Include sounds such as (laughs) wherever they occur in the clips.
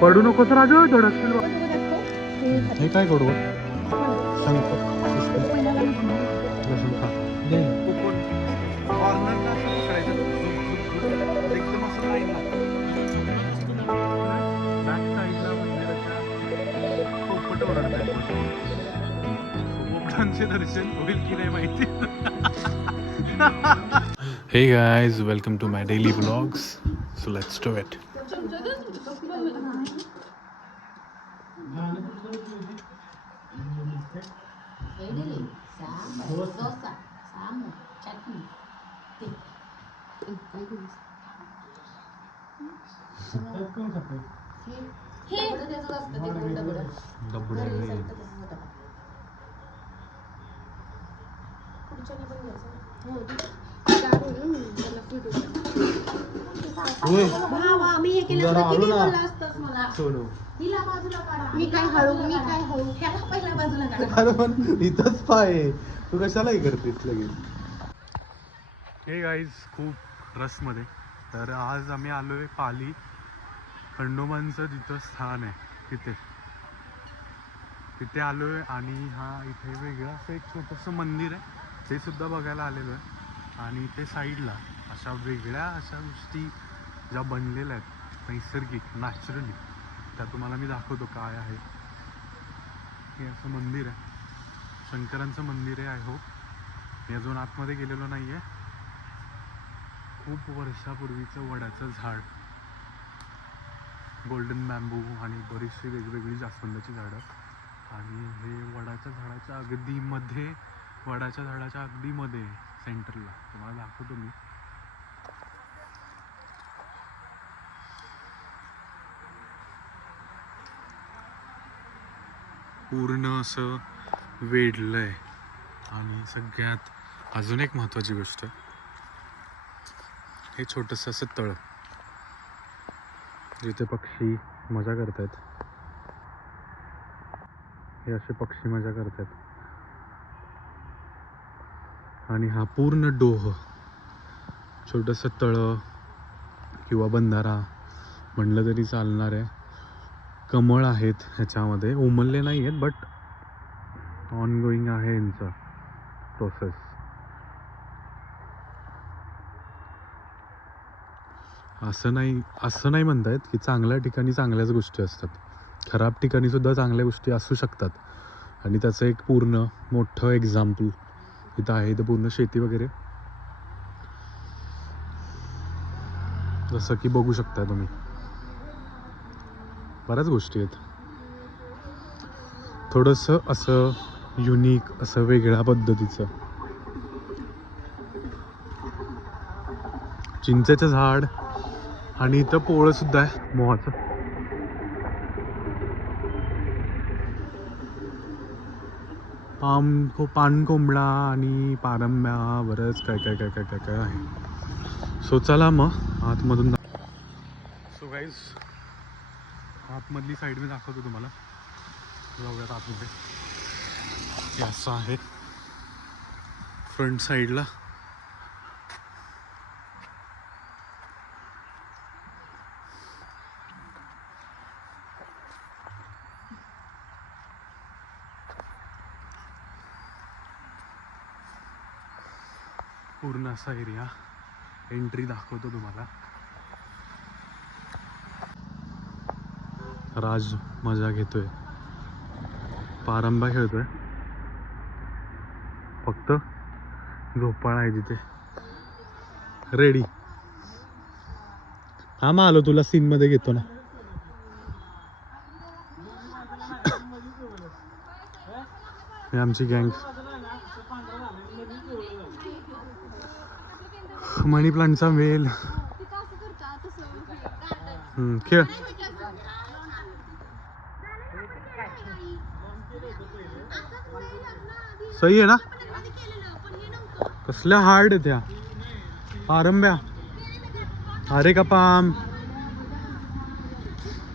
पडू नकोस राजू धडकशील बघ. हे काय करू पोपटांचे दर्शन होईल की नाही माहिती Hey guys, welcome to my daily vlogs. So let's do it. Idli sambar dosa sambar chutney हे त्याचं असतं ते गुंड बरं घरी सारखं तसंच होतं. खुर्च्याने पण घ्यायचं. भावा, मी हे केलं असतं किती बोलला असतास मला. हिला बाजूला काढा. मी काय हळू मी काय हळू? ह्याला पहिल्या बाजूला काढा. (laughs) अरे पण इथंच पाय. तू कशाला हे करतेस लगेच. हे गाईज खूप रसमध्ये. तर आज आम्ही आलोय पाली. खंडोबांचं जिथं स्थान आहे तिथे. तिथे आलोय आणि हा इथे वेगळं असं एक छोटंसं मंदिर आहे. ते सुद्धा बघायला आलेलो आहे. आणि इथे साईडला अशा वेगळ्या अशा गोष्टी ज्या बनलेल्या आहेत नैसर्गिक नॅचरली त्या तुम्हाला मी दाखवतो काय आहे. हे असं मंदिर आहे. शंकरांचं मंदिर आहे आय होप मी अजून आतमध्ये गेलेलो नाही आहे खूप वर्षापूर्वीचं वडाचं झाड. गोल्डन बॅम्बू आणि बरीचशी वेगवेगळी जास्वंदाची झाडं. आणि हे वडाच्या झाडाच्या अगदीमध्ये वडाच्या झाडाच्या अगदीमध्ये सेंटरला तुम्हाला दाखवतो मी. पूर्ण असं वेढलं आहे आणि सगळ्यात अजून एक महत्त्वाची गोष्ट हे छोटंसं असं तळ जिथे पक्षी मजा करतायत. हे असे पक्षी मजा करतायत. आणि हा पूर्ण डोह छोटंसं तळं किंवा बंधारा म्हणलं तरी चालणार आहे. कमळ आहेत ह्याच्यामध्ये. उमलले नाही आहेत बट ऑन गोईंग आहे यांचं प्रोसेस असं नाही असं नाही म्हणतायत की चांगल्या ठिकाणी चांगल्याच गोष्टी असतात. खराब ठिकाणी सुद्धा चांगल्या गोष्टी असू शकतात. आणि त्याचं एक पूर्ण मोठं एक्झाम्पल इथं आहे इथं पूर्ण शेती वगैरे. जसं की बघू शकता तुम्ही. बऱ्याच गोष्टी आहेत. थोडंसं असं युनिक असं वेगळ्या पद्धतीचं. चिंचेचं झाड आणि इथं पोळं सुद्धा आहे मोहाचं. पाम को पान कोंबडा आणि पारंब्या बरंच काय काय काय काय काय काय आहे. सो चला मग आतमधून सो गाईज आतमधली साईड मी दाखवतो तुम्हाला. जाऊयात आतमध्ये. असं आहे. फ्रंट साईडला. पूर्ण असा एरिया. एंट्री दाखवतो तुम्हाला. राज मजा घेतोय. पारंबा खेळतोय. फक्त झोपाळा आहे तिथे रेडी हा मग आलो तुला सीन मध्ये घेतो ना. हे आमची गँग मनी प्लांटचा वेल हम्म, खेळ. सही आहे ना? कसल्या हार्ड आहे त्या आरंब्या अरे का पाम?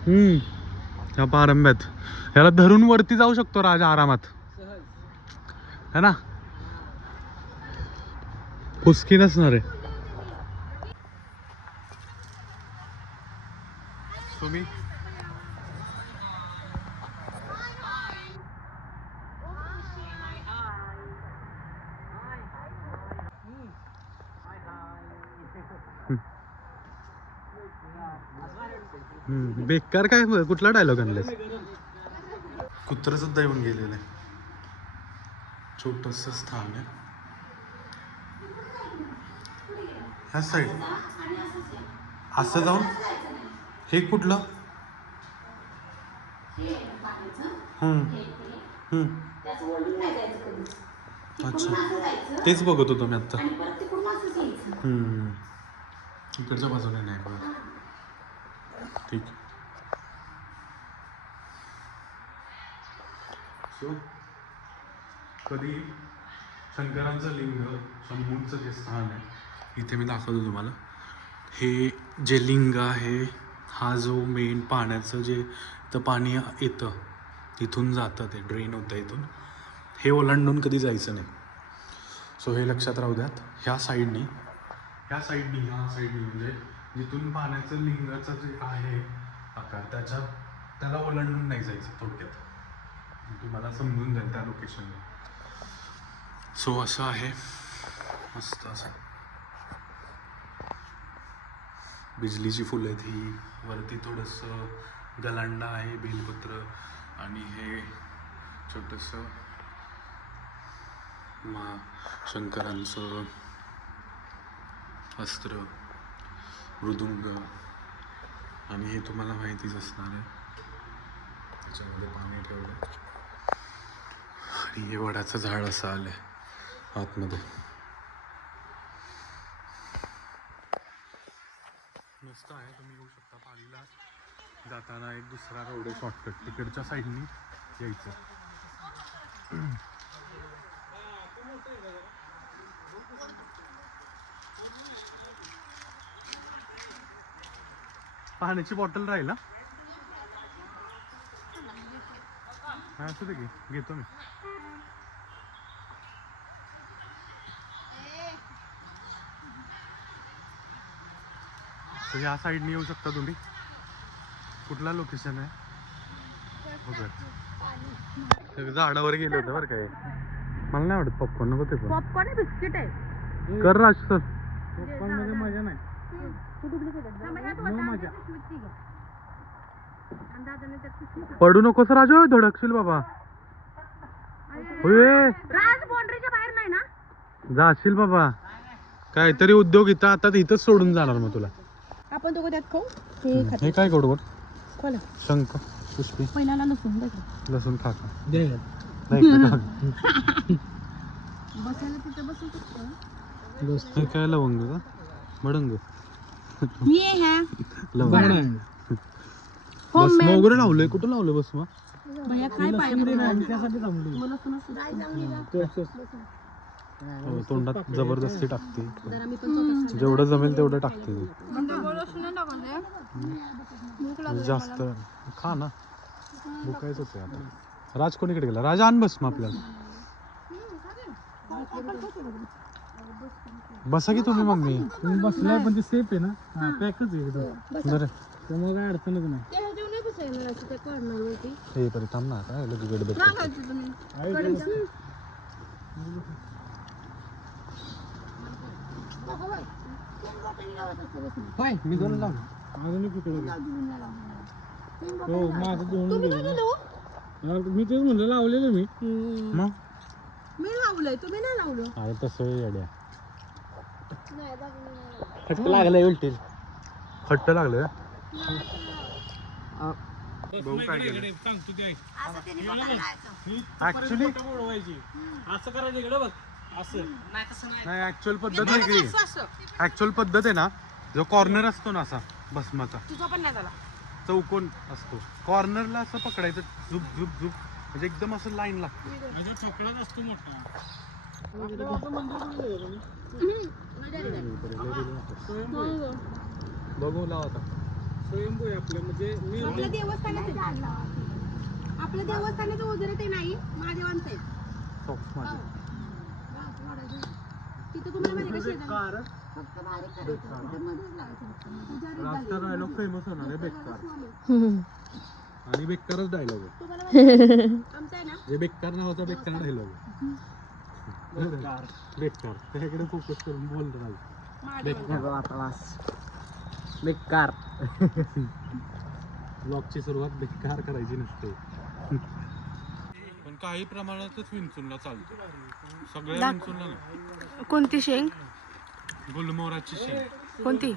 हम्म. ह्या पारंब्यात ह्याला धरून वरती जाऊ शकतो राजा आरामात. है ना? फुसकी नसणार आहे कर काय कुठला डायलॉग आणलास कुत्र सुद्धा येऊन गेलेलं. आहे छोटस स्थान आहे. ह्या साईड असं जाऊन? हे कुठलं? अच्छा. तेच बघत होतो मी आत्ता. हम्म. इकडच्या बाजूने नाही बघ ठीक. सो कधी शंकरांचं लिंग शंभूंचं जे स्थान आहे इथे मी दाखवतो तुम्हाला. हे जे लिंग आहे हा जो मेन पाण्याचं जे तर पाणी येतं इथून जातं ते ड्रेन होतं इथून. हे ओलांडून कधी जायचं नाही. सो हे लक्षात राहू द्यात ह्या साईडनी ह्या साईडनी ह्या साईडनी म्हणजे जिथून पाण्याचं लिंगाचं जे आहे आकार त्याच्या त्याला ओलांडून नाही जायचं थोडक्यात. तुम्हाला समजून जाईल त्या लोकेशनला सो असं आहे. मस्त असं. बिजलीची फुलं आहेत ही. वरती थोडंसं गलांडा आहे बेलपत्र. आणि हे छोटंसं मा शंकरांचं अस्त्र मृदुंग. आणि हे तुम्हाला माहितीच असणार आहे. त्याच्यामध्ये पाणी ठेवलं हे वडाचं झाड असं आलंय आतमध्ये. मस्त आहे तुम्ही येऊ शकता पालीला जाताना एक दुसरा रोड आहे शॉर्टकट तिकडच्या साईडनी यायचं. पाण्याची बॉटल राहील. हा, असू दे की. घेतो मी. या साईडने येऊ शकता तुम्ही. कुठला लोकेशन आहे? झाडावर गेले होते बरं काय मला नाही आवडत पॉपकॉर्न नको ते पॉपकॉर्न बिस्किट आहे. कर राज सर. मध्ये मजा नाही. पडू नकोस राजू धडकशील बाबा. होय. राज बाउंड्रीच्या बाहेर नाही ना? जाशील बाबा. काहीतरी उद्योग इथं आता इथंच सोडून जाणार मग तुला. आपण दोघं त्यात खाऊ? हे खात. हे काय कडवट खोला. शंख पुष्पी. पहिल्याला लसूण बघ लसूण खा खा? बसायला तिथं बसू शकतो हे काय लवंग का मडंग. मी ह्या. लवंग. लावलंय. कुठं लावलं बस मग? भैया काय पाहिजे हो, तोंडात जबरदस्ती टाकते. जेवढं जमेल तेवढं टाकते ती. जास्त खा ना. भुकायचंच आहे आता. राज कोणीकडे गेला? राज आण बस मग आपल्याला. बसा की तुम्ही मम्मी तुम्ही बसलाय पण ते सेफ आहे ना? हा पॅकच आहे एकदम. बरं त्यामुळे काय अडचणच नाही. होती हे परी थांब ना काय लगेच गडबड करतो. होय मी दोन लावलो अजूनही कुठे हो माझं दोन गेलं. मी तेच म्हणलं लावलेलं मी. मग? मी लावलंय तुम्ही नाही लावलं? आहे तसं येड्या. फटक लागलाय उलटी फट्ट लागलं भाऊ काय केलं? सांगतो ते ऐक. ऍक्च्युली बुडवायची. असं करायचं इकडे बघ. असं. नाही ऍक्च्युअल पद्धत वेगळी. ऍक्च्युअल पद्धत आहे ना जो कॉर्नर असतो ना असा भस्माचा. तुझा पण नाही झाला. चौकोन असतो. कॉर्नरला असं पकडायचं झुप झुप झुप. म्हणजे एकदम असं लाईन लागते. माझा ठोकळाच असतो मोठा. बघू लाव आता. स्वयंभू आहे आपलं म्हणजे मी आपल्या देवस्थानाचं आपल्या देवस्थानाचं वगैरे ते नाही महादेवांचं आहे. माझे. तिथं तुम्हाला माहिती आहे का शेजारी? फक्त बारीक करायचं. तिथं मध्येच लावायचं फक्त. पुजारी राजचा डायलॉग फेमस होणार आहे बेकार. स्वामी. आणि बेकारच डायलॉग आहे. तुम्हाला माहिती आहे? आमचं आहे ना? जे बेकार नावाचा बेकार डायलॉग आहे. बेकार. त्याच्याकडे फोकस करून बोल बेकार. ब्लॉगची सुरुवात बेकार करायची नसते. पण काही प्रमाणातच विंचूनला चालतो सगळ्या विंचूनला नाही. कोणती शेंग? गुलमोहराची शेंग. कोणती?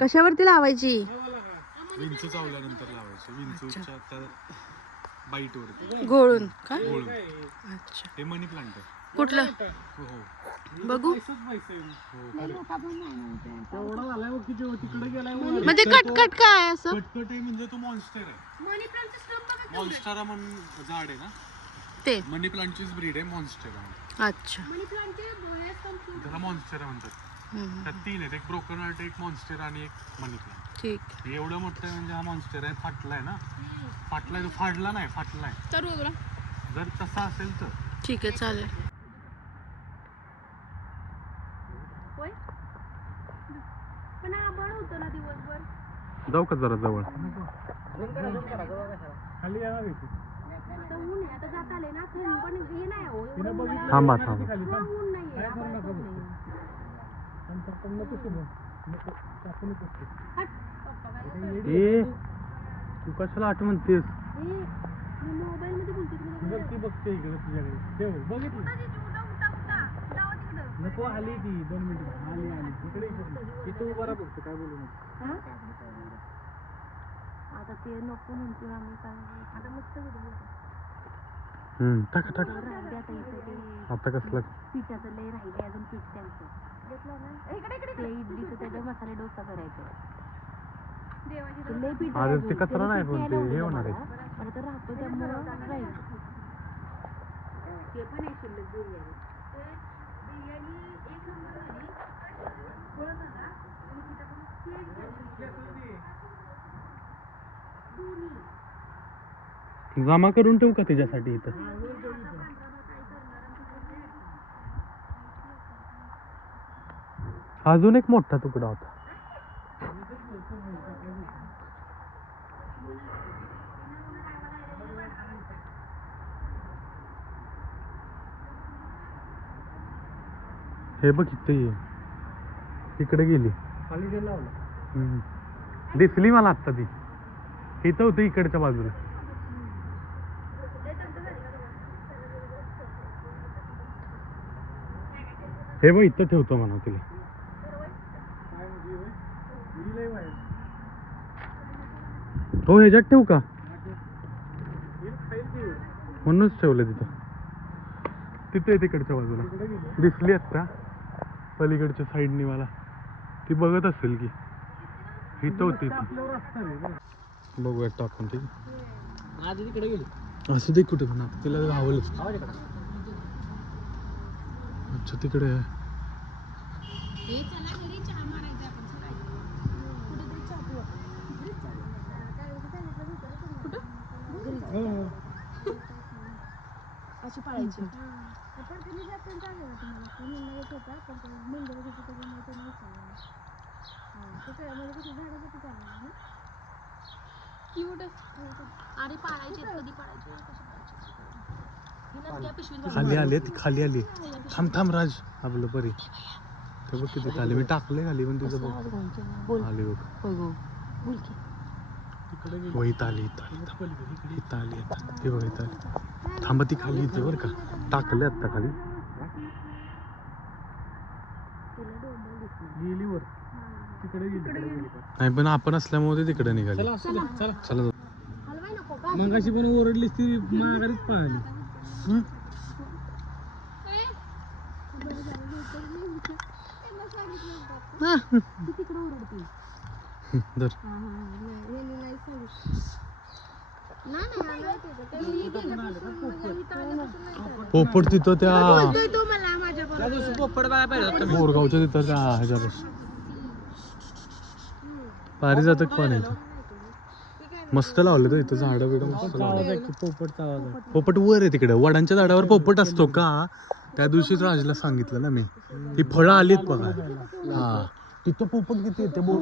कशावरती लावायची? विंचू चावल्यानंतर लावायचे. विंचूच्या त्या बाईट वरती गोळून का? गोळून अच्छा. हे मनी प्लांट आहे. कुठलं? हो हो. बघू. गेलाय म्हणजे कटकट काय असं? कटकट आहे म्हणजे तो मॉन्स्टर आहे. मॉन्स्टरा म्हणून झाड आहे ना? ते. मनी प्लांटचीच ब्रीड आहे मॉन्स्टेरा अच्छा. त्याला मॉन्स्टेरा म्हणतात. हम्म, त्यात तीन आहेत एक ब्रोकन हार्ट एक मॉन्स्टेरा आणि एक मनी प्लांट ठीक. एवढं मोठं आहे म्हणजे हा मॉन्स्टेरा आहे फाटलाय ना? फाटलाय तो फाडला नाही फाटलाय तर जर तसा असेल तर. ठीक आहे चालेल. पण आभाळ होतं ना दिवसभर. जाऊ का जरा जवळ? खाली येणार ऊन आहे आता जात आले ना थंड पण हे नाही हो एवढं थांबा नाही थांबा. हा. ऊन नाहीये आभाळ पण. हट, पप्पा काय ए तू कशाला आठ म्हणतेस हे, मी मोबाईल मध्ये बोलते तुला बघ ती बघते इकडे तुझ्याकडे. ठेव बघितलं? उठा उठा उठा. जावा तिकडं नको आली ती. दोन मिनिटं. आली आली. इकडे इकडे. काय बोलू नको. आता ते नको म्हणतो आम्ही काय आता मस्त व्हिडिओ हम्म टाक टाक. आता कसला? पिठाचं लय राहिले अजून पीठ त्यांचं. इकडे इकडे ते इडलीचं त्याचा मसाले डोसा करायचा. ते लय पीठ अजून. कचरा नाही पण ते हे होणार आहे. मला. आता राहतो त्यामुळं राहील. ते पण आहे शिल्लक बिर्याणी एक नंबर झाली ओळख का आणि तिथं पण जमा करून ठेवू का त्याच्यासाठी इथं? अजून एक मोठा तुकडा होता. हे बघ इथे ये. इकडे गेली. दिसली मला आत्ता ती. इथं होती इकडच्या बाजूला. हे बघ इथं ठेवतो म्हणा तिला? ही ह्याच्यात ठेवू का. म्हणूनच ठेवलं तिथं. तिथे तिकडच्या बाजूला. दिसली आत्ता पलीकडच्या साईडनी मला. ती बघत असेल की. इथं होती ती. आपल्यावर असतं रे बघ. बघूया टाकून ती असं ते कुठे पण तिला गावलंच अच्छा तिकडे आहे. अशी पाळायची. अरे पाळायचे कधी पाळायचे? खाली आली ती खाली आली. थांब थांब राज. आपलं बरी ते बघ किती आली. मी टाकले खाली पण तिचं बघ. आली बघ. हो इथं आली इथं आली थांब. इथं आली आता ते बघ इथं आली. थांबा ती खाली इथे बरं का. टाकले आत्ता खाली. गेली वर. तिकडे गेली तिकडे गेली. नाही पण आपण असल्यामुळे ते तिकडे निघाली. चला मग अशी पण ओरडलीस ती माघारीच पळाली. तिकडे ओरडते हं, धर पोपट तिथं त्या पोपट बघायला पाहिजे होता. मोरगावच्या तिथं त्या ह्याच्यापास पारिजातक पण आहे. मस्त लावलं तर इथं झाडं बिडं मस्त लावलं. आवाज आहे पोपट वर आहे तिकडे. वडांच्या झाडावर पोपट असतो का? त्या दिवशीच राजला सांगितलं ना मी. ही फळं आलीत बघा. हा. तिथं पोपट किती येते बोल.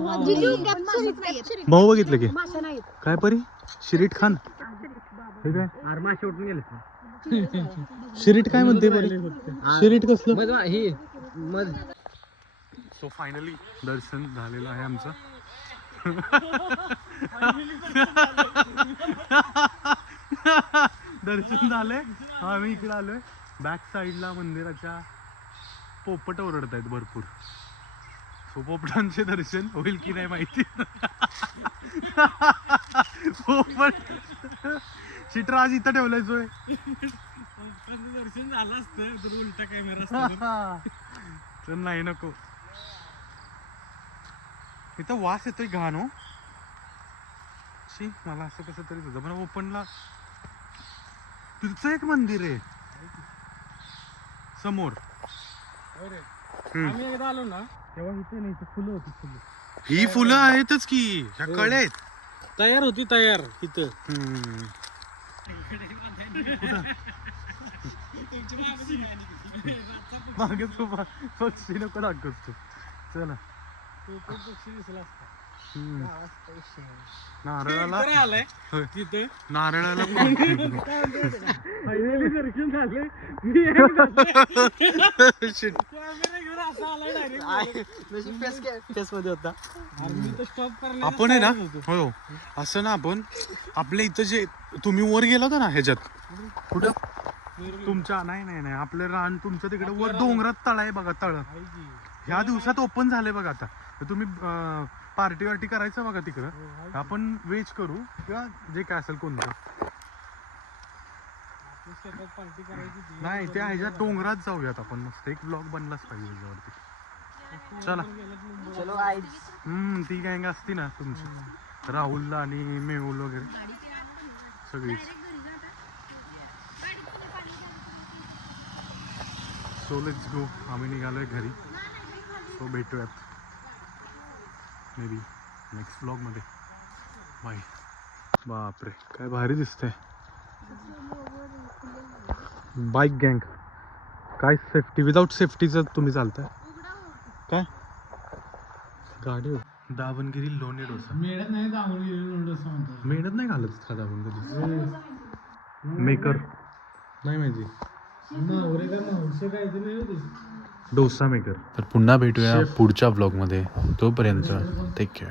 भाऊ बघितलं की? काय परी? शिरीट खान. हे काय? आर मासे उठून गेले. शिरीट काय म्हणते बरं शिरीट कसलं? ही मग. सो फायनली दर्शन झालेलं आहे आमचं. (laughs) दर्शन झालंय आम्ही इकडे आलोय. बॅक साईडला मंदिराच्या पोपट ओरडत आहेत भरपूर. सो पोपटांचे दर्शन होईल की नाही माहिती. (laughs) पोपट. चित्र आज इथं ठेवलंय सोय. दर्शन झालं असतं तर उलटा कॅमेरा तर (laughs) नाही नको. इथं वास येतोय घाण हो. शी मला असं कसं तरी तुझं पण ओपनला तिथचं एक मंदिर आहे. समोर. हम्म. आम्ही एकदा आलो ना. तेव्हा इथे नाही इथे फुलं होती फुलं. ही फुलं आहेतच की ह्या कळ्या आहेत. तयार होती तयार इथं. हम्म. मागे तू पक्षी नको दाखवत तू चला हम्म. नारळाला इकडे आलाय. होय. तिथे? नारळाला फायनली (laughs) दर्शन झाले मी (laughs) एक Shit. कॅमेरा घेऊन असा आलाय डायरेक्टमध्ये होता. मी तर स्टॉप करणार आपण आहे ना? हो हो. असं ना आपण आपल्या इथं जे तुम्ही वर गेला होता ना ह्याच्यात? कुठं? तुमच्या नाही नाही नाही. आपलं रान तुमचं तिकडे वर डोंगरात तळ आहे बघा तळ. ह्या दिवसात ओपन झाले बघा आता. तर तुम्ही पार्टी वार्टी करायचं बघा तिकडं. आपण वेज करू किंवा जे काय असेल कोणतं. पार्टी करायची ती. नाही त्या ह्याच्यात डोंगरात जाऊयात आपण मस्त. एक ब्लॉग बनलाच पाहिजे ह्याच्यावरती चला. हम्म ती गँग असती ना तुमची. राहुल आणि मेहुल वगैरे. सगळीच. सो लेट्स गो आम्ही निघालोय घरी. सो भेटूयात. मे बी नेक्स्ट ब्लॉगमध्ये बाय बापरे काय भारी दिसतंय. बाईक गँग काय सेफ्टी विदाऊट सेफ्टीचं तुम्ही चालताय? काय? गाडी हो. दावणगिरी लोणे डोसा. मेळ्यात नाही जाऊन गेलो डोसा म्हणतो मेहनत नाही घालत का कधी मेकर नाही माहिती. नवरे का नवसे काय ते नाही होते. डोसा मेकर. तर पुन्हा भेटूया पुढच्या ब्लॉगमध्ये तोपर्यंत टेक केअर